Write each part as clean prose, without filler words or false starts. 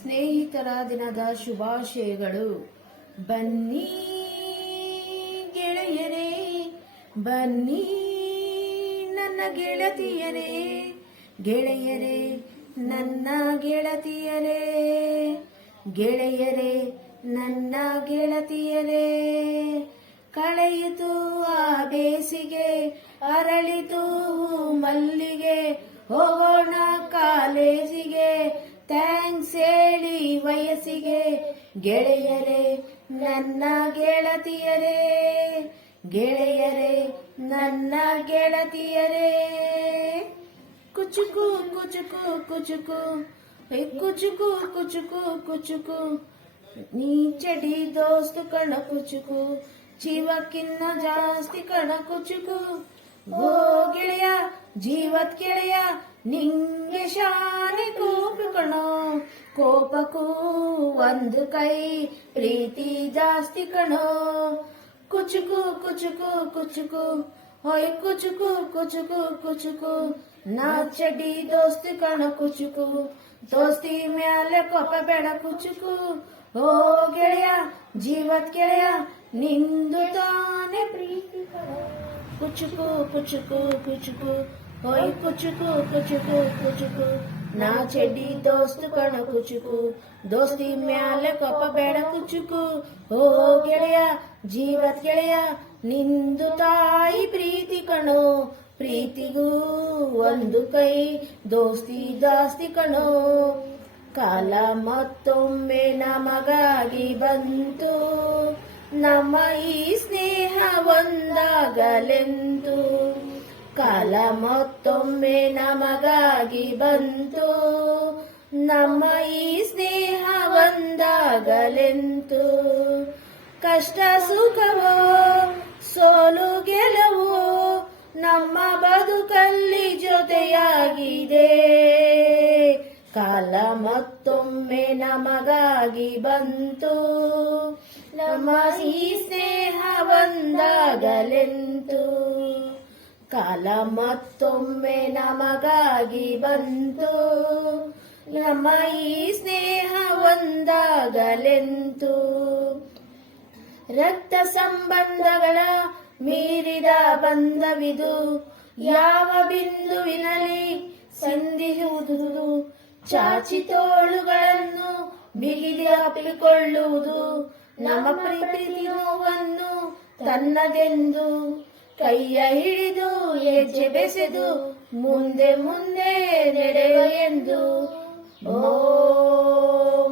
ಸ್ನೇಹಿತರ ದಿನದ ಶುಭಾಶಯಗಳು. ಬನ್ನಿ ಗೆಳೆಯರೇ, ಬನ್ನಿ ನನ್ನ ಗೆಳತಿಯರೇ, ಗೆಳೆಯರೇ ನನ್ನ ಗೆಳತಿಯರೇ, ಗೆಳೆಯರೇ ನನ್ನ ಗೆಳತಿಯರೇ. ಕಳೆಯಿತು ಆ ಬೇಸಿಗೆ, ಅರಳಿತು ಮಲ್ಲಿಗೆ, ಹೋಗೋಣ ಕಾಲೇಜಿಗೆ, ಥ್ಯಾಂಕ್ಸ್ ಹೇಳಿ ವಯಸ್ಸಿಗೆ. ಗೆಳೆಯರೇ ನನ್ನ ಗೆಳತಿಯರೇ, ಗೆಳೆಯರೇ ನನ್ನ ಗೆಳತಿಯರೇ. ಕುಚುಕು ಕುಚುಕು ಕುಚುಕು, ಕುಚುಕು ಕುಚುಕು ಕುಚುಕು, ನೀ ಚಡಿ ದೋಸ್ತು ಕಣ ಕುಚುಕು, ಜೀವಕ್ಕಿನ್ನ ಜಾಸ್ತಿ ಕಣ ಕುಚುಕು. ಓ ಗೆಳೆಯ ಜೀವತ್ ಗೆಳೆಯ, ನಿಂಗೆ ಶಾನೆ ಕೋಪ ಕಣೋ, ಕೋಪಕ್ಕೂ ಒಂದು ಕೈ ಪ್ರೀತಿ ಜಾಸ್ತಿ ಕಣೋ. ಕುಚುಕು ಕುಚುಕು ಕುಚುಕು, ಹೊಯ್ ಕುಚುಕು ಕುಚುಕು ಕುಚುಕು, ನಾ ಚಡ್ಡಿ ದೋಸ್ತಿ ಕಣ ಕುಚುಕು, ದೋಸ್ತಿ ಮ್ಯಾಲೆ ಕೋಪ ಬೇಡ ಕುಚುಕು. ಓ ಗೆಳೆಯ ಜೀವತ್ ಗೆಳೆಯ, ನಿಂದು ತಾನೆ ಪ್ರೀತಿ ಕಣೋ. ಕುಚುಕು ಕುಚುಕು ಕುಚುಕು, ಹೊಯ್ ಕುಚುಕು ಕುಚುಕು ಕುಚುಕು, ನಾ ಚಡ್ಡಿ ದೋಸ್ತು ಕಣ ಕುಚುಕು, ದೋಸ್ತಿ ಮ್ಯಾಲೆ ಕೋಪ ಬೇಡ ಕುಚುಕು. ಓ ಗೆಳೆಯ ಜೀವತ್ ಗೆಳೆಯ, ನಿಂದು ತಾಯಿ ಪ್ರೀತಿ ಕಣೋ, ಪ್ರೀತಿಗೂ ಒಂದು ಕೈ ದೋಸ್ತಿ ಜಾಸ್ತಿ ಕಣೋ. ಕಾಲ ಮತ್ತೊಮ್ಮೆ ನಮಗಾಗಿ ಬಂತು, ನಮ್ಮ ಈ ಸ್ನೇಹ ಒಂದಾಗಲೆಂತು. ಕಾಲ ಮತ್ತೊಮ್ಮೆ ನಮಗಾಗಿ ಬಂತು, ನಮ್ಮ ಈ ಸ್ನೇಹ ಒಂದಾಗಲೆಂತು. ಕಷ್ಟ ಸುಖವೋ ಸೋಲು ಗೆಲುವು ನಮ್ಮ ಬದುಕಲ್ಲಿ ಜೊತೆಯಾಗಿದೆ. ಕಾಲ ಮತ್ತೊಮ್ಮೆ ನಮಗಾಗಿ ಬಂತು, ನಮ್ಮ ಈ ಸ್ನೇಹ ಒಂದಾಗಲೆಂತು. ಕಾಲ ಮತ್ತೊಮ್ಮೆ ನಮಗಾಗಿ ಬಂತು, ನಮ್ಮ ಈ ಸ್ನೇಹ ಒಂದಾಗಲೆಂತು. ರಕ್ತ ಸಂಬಂಧಗಳ ಮೀರಿದ ಬಂಧವಿದು, ಯಾವ ಬಿಂದುವಿನಲ್ಲಿ ಸಂಧಿಸುವುದು. ಚಾಚಿ ತೋಳುಗಳನ್ನು ಬಿಗಿದು ಅಪ್ಪಿಕೊಳ್ಳುವುದು, ನಮ್ಮ ಪ್ರೀತಿ ನೋವನ್ನು ತನ್ನದೆಂದು. ಕೈಯ ಹಿಡಿದು ಹೆಜ್ಜೆ ಬೆಸೆದು ಮುಂದೆ ಮುಂದೆ ನಡೆಯುವ ಎಂದು. ಓ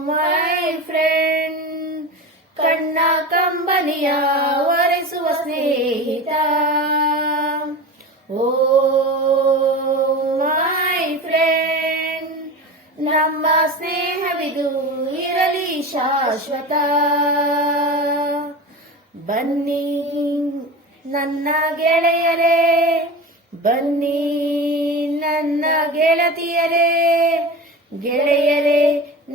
ಮೈ ಫ್ರೆಂಡ್, ಕಣ್ಣ ಕಂಬನಿಯ ಒರೆಸುವ ಸ್ನೇಹಿತ. ಓ ಮೈ ಫ್ರೆಂಡ್, ನಮ್ಮ ಸ್ನೇಹವಿದು ಇರಲಿ ಶಾಶ್ವತ. ಬನ್ನಿ ನನ್ನ ಗೆಳೆಯರೇ, ಬನ್ನಿ ನನ್ನ ಗೆಳತಿಯರೇ, ಗೆಳೆಯರೇ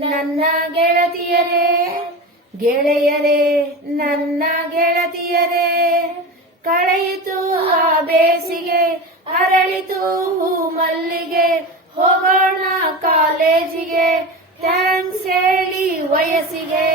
ನನ್ನ ಗೆಳತಿಯರೇ, ಗೆಳೆಯರೇ ನನ್ನ ಗೆಳತಿಯರೇ. ಕಳೆಯಿತು ಆ ಬೇಸಿಗೆ, ಅರಳಿತು ಹೂ ಮಲ್ಲಿಗೆ, ಹೋಗೋಣ ಕಾಲೇಜಿಗೆ, ಥ್ಯಾಂಕ್ಸ್ ಹೇಳಿ ವಯಸ್ಸಿಗೆ.